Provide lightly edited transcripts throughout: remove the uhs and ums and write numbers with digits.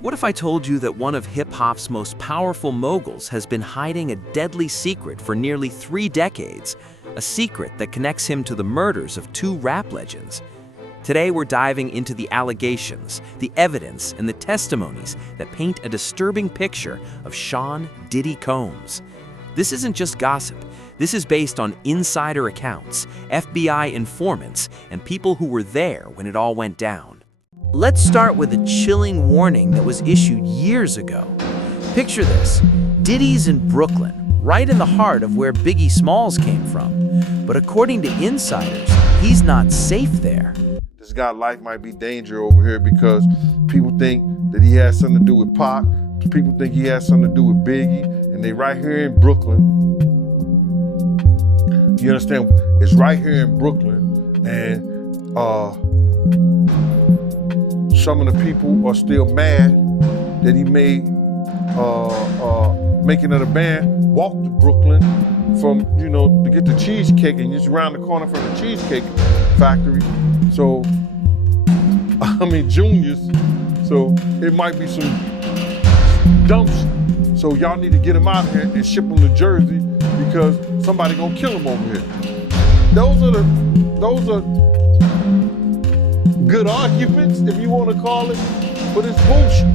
What if I told you that one of hip-hop's most powerful moguls has been hiding a deadly secret for nearly 3 decades? A secret that connects him to the murders of 2 rap legends. Today we're diving into the allegations, the evidence, and the testimonies that paint a disturbing picture of Sean Diddy Combs. This isn't just gossip. This is based on insider accounts, FBI informants, and people who were there when it all went down. Let's start with a chilling warning that was issued years ago. Picture this. Diddy's in Brooklyn, right in the heart of where Biggie Smalls came from. But according to insiders, he's not safe there. This guy's life might be danger over here because people think that he has something to do with Pac. People think he has something to do with Biggie, and they right here in Brooklyn. You understand? It's right here in Brooklyn, and some of the people are still mad that he made making of the band walk to Brooklyn from, to get the cheesecake, and just around the corner from the cheesecake factory. So, juniors. So it might be some dumps. So y'all need to get him out here and ship him to Jersey because somebody gonna kill him over here. Those are good arguments, if you want to call it, but it's bullshit.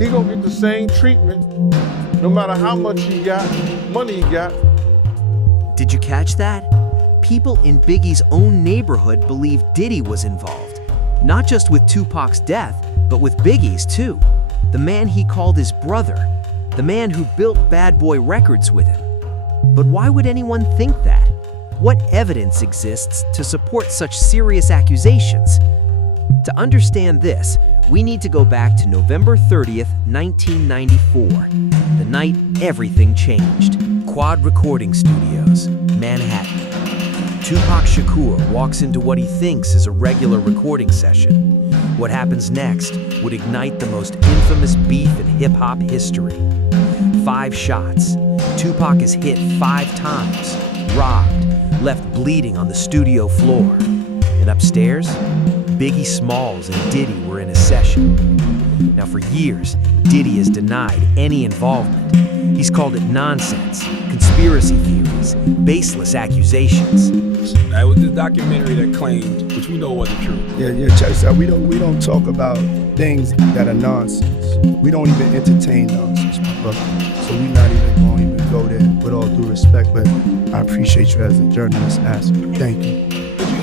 He gonna get the same treatment no matter how much money he got. Did you catch that? People in Biggie's own neighborhood believe Diddy was involved, not just with Tupac's death, but with Biggie's too. The man he called his brother, the man who built Bad Boy Records with him. But why would anyone think that? What evidence exists to support such serious accusations? To understand this, we need to go back to November 30th, 1994, the night everything changed. Quad Recording Studios, Manhattan. Tupac Shakur walks into what he thinks is a regular recording session. What happens next would ignite the most infamous beef in hip-hop history. 5 shots. Tupac is hit 5 times, robbed, left bleeding on the studio floor. And upstairs, Biggie Smalls and Diddy were in a session. Now for years, Diddy has denied any involvement. He's called it nonsense, conspiracy theories, baseless accusations. That was the documentary that claimed, which we know wasn't true. Yeah, check this out. We don't talk about things that are nonsense. We don't even entertain nonsense, my brother. So we're not even going to go there with all due respect, but I appreciate you as a journalist asking. Thank you.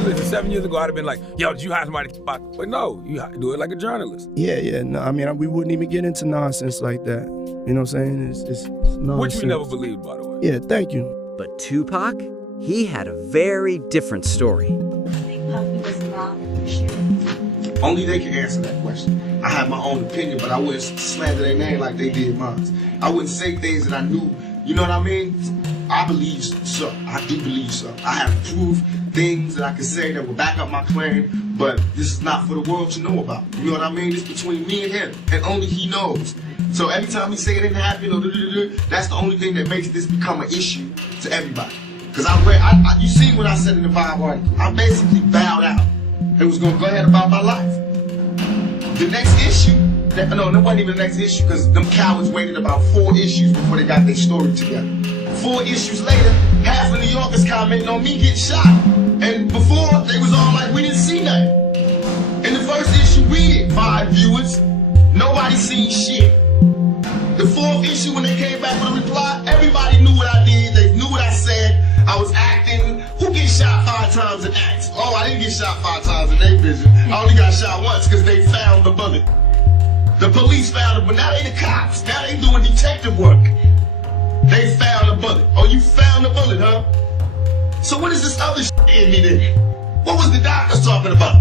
Listen, 7 years ago, I'd have been like, yo, did you hire somebody to spot? But no, you do it like a journalist. Yeah, no, we wouldn't even get into nonsense like that. You know what I'm saying? It's nonsense. Which we never believed, by the way. Yeah, thank you. But Tupac, he had a very different story. Only they can answer that question. I have my own opinion, but I wouldn't slander their name like they did mine. I wouldn't say things that I knew, you know what I mean? I believe so. I do believe so. I have proof, things that I can say that will back up my claim, but this is not for the world to know about. You know what I mean? It's between me and him, and only he knows. So every time he say it didn't happen, or that's the only thing that makes this become an issue to everybody. Because you see what I said in the Bible article. I basically bowed out and was going to go ahead about my life. The next issue, that wasn't even the next issue, because them cowards waited about 4 issues before they got their story together. 4 issues later, half of New Yorkers commenting on me getting shot. And before, they was all like, we didn't see nothing. In the first issue, we did 5 viewers. Nobody seen shit. The 4th issue, when they came back with a reply, everybody knew what I did. They knew what I said. I was acting. Who gets shot 5 times in acts? Oh, I didn't get shot 5 times in their vision. I only got shot once because they found the bullet. The police found it, but now they the cops. Now they doing detective work. They found a bullet. Oh, you found the bullet, huh? So what is this other shit in me then? What was the doctors talking about?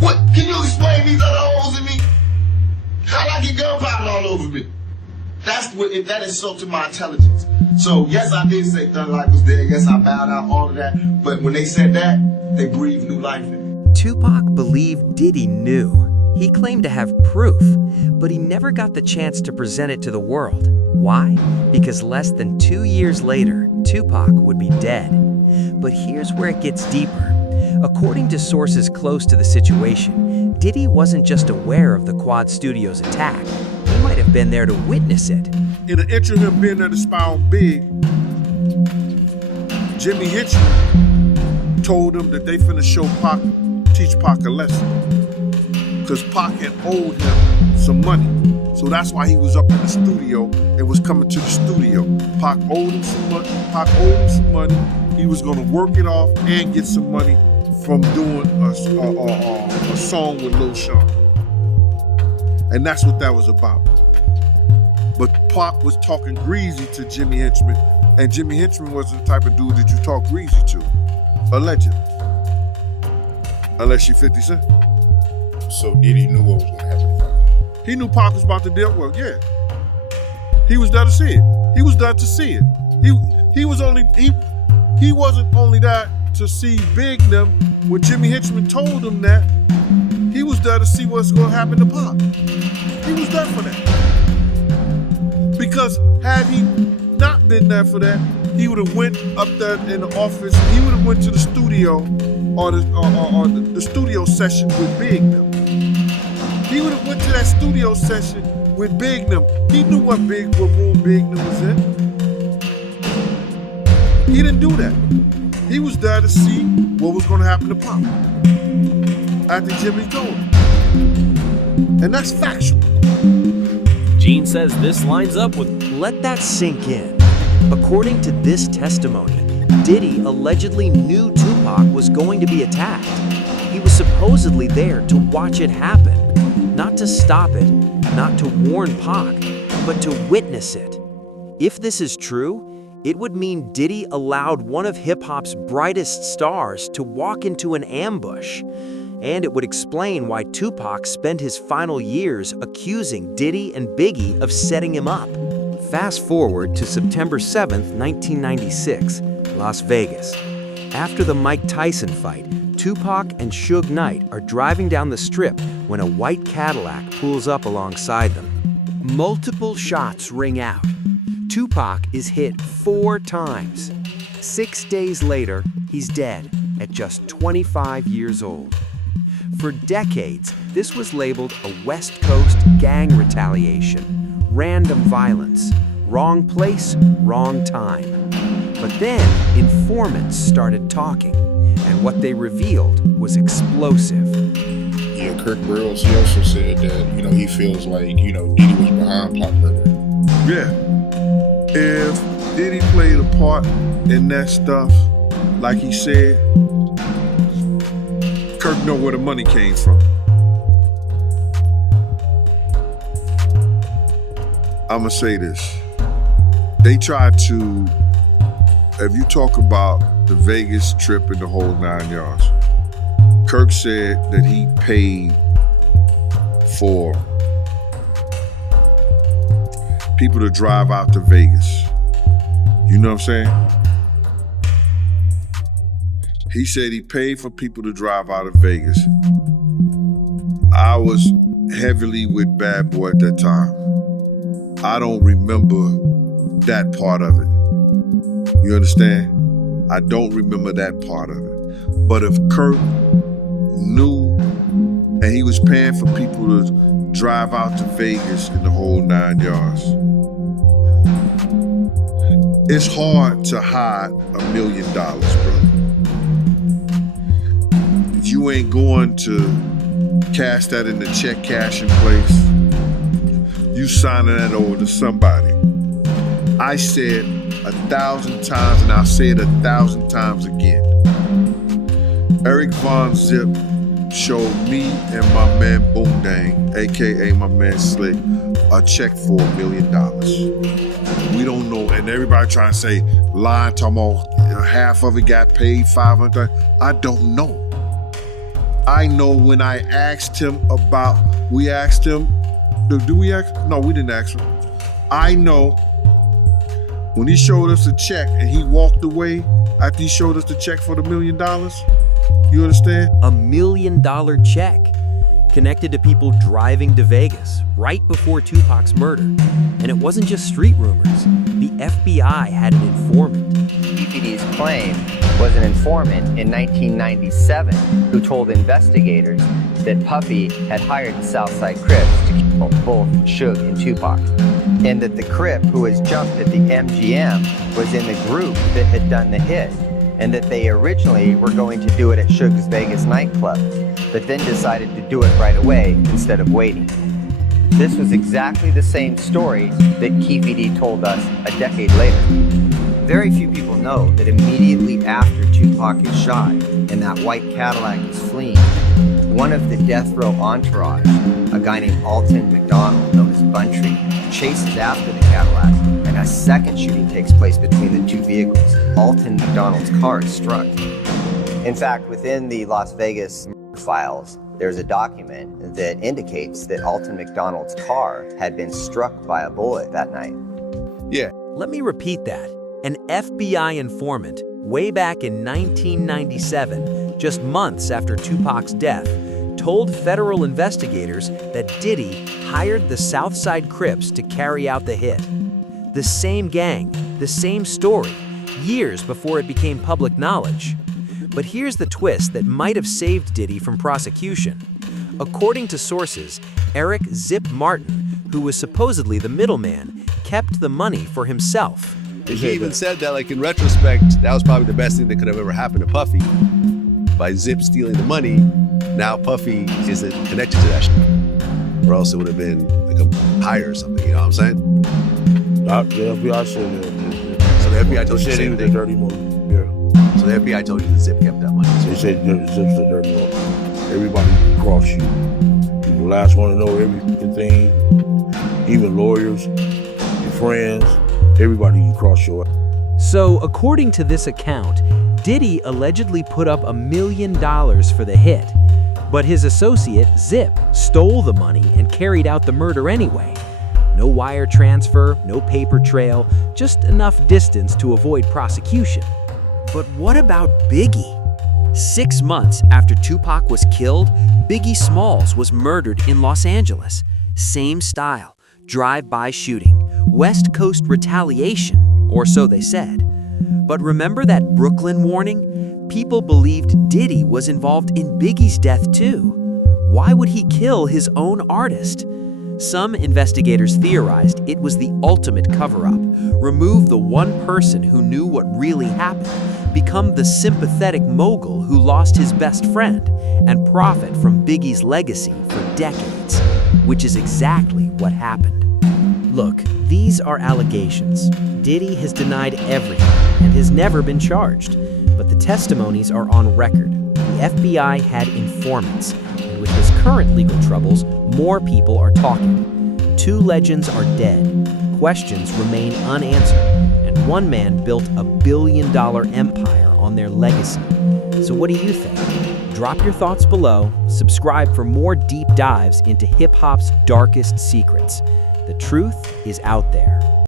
What? Can you explain these other holes in me? How'd I get gunpowder all over me? That insulted my intelligence. So yes, I did say Thug Life was there. Yes, I bowed out, all of that. But when they said that, they breathed new life in me. Tupac believed Diddy knew. He claimed to have proof, but he never got the chance to present it to the world. Why? Because less than 2 years later, Tupac would be dead. But here's where it gets deeper. According to sources close to the situation, Diddy wasn't just aware of the Quad Studios attack. He might have been there to witness it. In the interim of him being there to spy on Big, Jimmy Henchman told him that they finna teach Pac a lesson. Because Pac had owed him some money. So that's why he was up in the studio and was coming to the studio. Pac owed him some money. He was gonna work it off and get some money from doing a song with Lil Sean. And that's what that was about. But Pac was talking greasy to Jimmy Henchman, and Jimmy Henchman wasn't the type of dude that you talk greasy to, allegedly. Unless you 50 Cent. So Diddy knew what was gonna happen. He knew Pac was about to deal with, yeah. He was there to see it. He was there to see it. He wasn't only there to see Big them. When Jimmy Henchman told him that, he was there to see what's gonna happen to Pac. He was there for that. Because had he not been there for that, he would have went up there in the office, he would have went to the studio or the studio session with Big them. He would have went to that studio session with Big them. He knew what room Big them was in. He didn't do that. He was there to see what was gonna happen to Pac after Jimmy told him. And that's factual. Gene says this lines up with... Let that sink in. According to this testimony, Diddy allegedly knew Tupac was going to be attacked. He was supposedly there to watch it happen. Not to stop it, not to warn Pac, but to witness it. If this is true, it would mean Diddy allowed one of hip-hop's brightest stars to walk into an ambush. And it would explain why Tupac spent his final years accusing Diddy and Biggie of setting him up. Fast forward to September 7th, 1996, Las Vegas. After the Mike Tyson fight, Tupac and Suge Knight are driving down the strip when a white Cadillac pulls up alongside them. Multiple shots ring out. Tupac is hit 4 times. 6 days later, he's dead at just 25 years old. For decades, this was labeled a West Coast gang retaliation, random violence, wrong place, wrong time. But then, informants started talking, and what they revealed was explosive. Yeah, Kirk Burroughs, he also said that, he feels like, Diddy was behind Pac murder. Yeah. If Diddy played a part in that stuff, like he said, Kirk know where the money came from. I'ma say this. They tried to, if you talk about the Vegas trip and the whole 9 yards, Kirk said that he paid for people to drive out to Vegas. You know what I'm saying? He said he paid for people to drive out of Vegas. I was heavily with Bad Boy at that time. I don't remember that part of it. You understand? I don't remember that part of it. But if Kirk knew and he was paying for people to drive out to Vegas in the whole 9 yards, it's hard to hide $1 million, brother. You ain't going to cash that in the check cashing place. You signing that over to somebody. I said 1,000 times, and I'll say it 1,000 times again. Eric Von Zip showed me and my man Boom Dang, aka my man Slick, a check for $1 million. We don't know, and everybody trying to say, lying, talking about half of it got paid, 500. I don't know. I know when I asked him about, we asked him, do we ask? No, we didn't ask him. I know when he showed us a check and he walked away after he showed us the check for the $1 million, you understand? $1 million check. connected to people driving to Vegas right before Tupac's murder. And it wasn't just street rumors. The FBI had an informant. PPD's claim was an informant in 1997 who told investigators that Puffy had hired the Southside Crips to kill both Suge and Tupac, and that the Crip who was jumped at the MGM was in the group that had done the hit, and that they originally were going to do it at Suge's Vegas nightclub, but then decided to do it right away instead of waiting. This was exactly the same story that KPD told us a decade later. Very few people know that immediately after Tupac is shot and that white Cadillac is fleeing, one of the death row entourage, a guy named Alton McDonald, known as Buntry, chases after the Cadillac, and a second shooting takes place between the two vehicles. Alton McDonald's car is struck. In fact, within the Las Vegas files, there's a document that indicates that Alton McDonald's car had been struck by a bullet that night. Yeah. Let me repeat that. An FBI informant, way back in 1997, just months after Tupac's death, told federal investigators that Diddy hired the Southside Crips to carry out the hit. The same gang, the same story, years before it became public knowledge. But here's the twist that might have saved Diddy from prosecution. According to sources, Eric "Zip" Martin, who was supposedly the middleman, kept the money for himself. He even said that, like, in retrospect, that was probably the best thing that could have ever happened to Puffy. By Zip stealing the money, now Puffy isn't connected to that shit. Or else it would have been like a hire or something, you know what I'm saying? The FBI said that. So the FBI told you the He same was a thing? dirty monkey. Yeah. So the FBI told you that Zip kept that money. They said Zip's a dirty monkey. Everybody can cross you. You're the last one to know every fucking thing. Even lawyers, your friends, everybody can cross your ass. So, according to this account, Diddy allegedly put up $1 million for the hit. But his associate, Zip, stole the money and carried out the murder anyway. No wire transfer, no paper trail, just enough distance to avoid prosecution. But what about Biggie? 6 months after Tupac was killed, Biggie Smalls was murdered in Los Angeles. Same style, drive-by shooting, West Coast retaliation, or so they said. But remember that Brooklyn warning? People believed Diddy was involved in Biggie's death too. Why would he kill his own artist? Some investigators theorized it was the ultimate cover-up. Remove the one person who knew what really happened, become the sympathetic mogul who lost his best friend, and profit from Biggie's legacy for decades, which is exactly what happened. Look, these are allegations. Diddy has denied everything and has never been charged, but the testimonies are on record. The FBI had informants, and with his current legal troubles, more people are talking. 2 legends are dead, questions remain unanswered, and one man built a billion-dollar empire on their legacy. So what do you think? Drop your thoughts below, subscribe for more deep dives into hip-hop's darkest secrets. The truth is out there.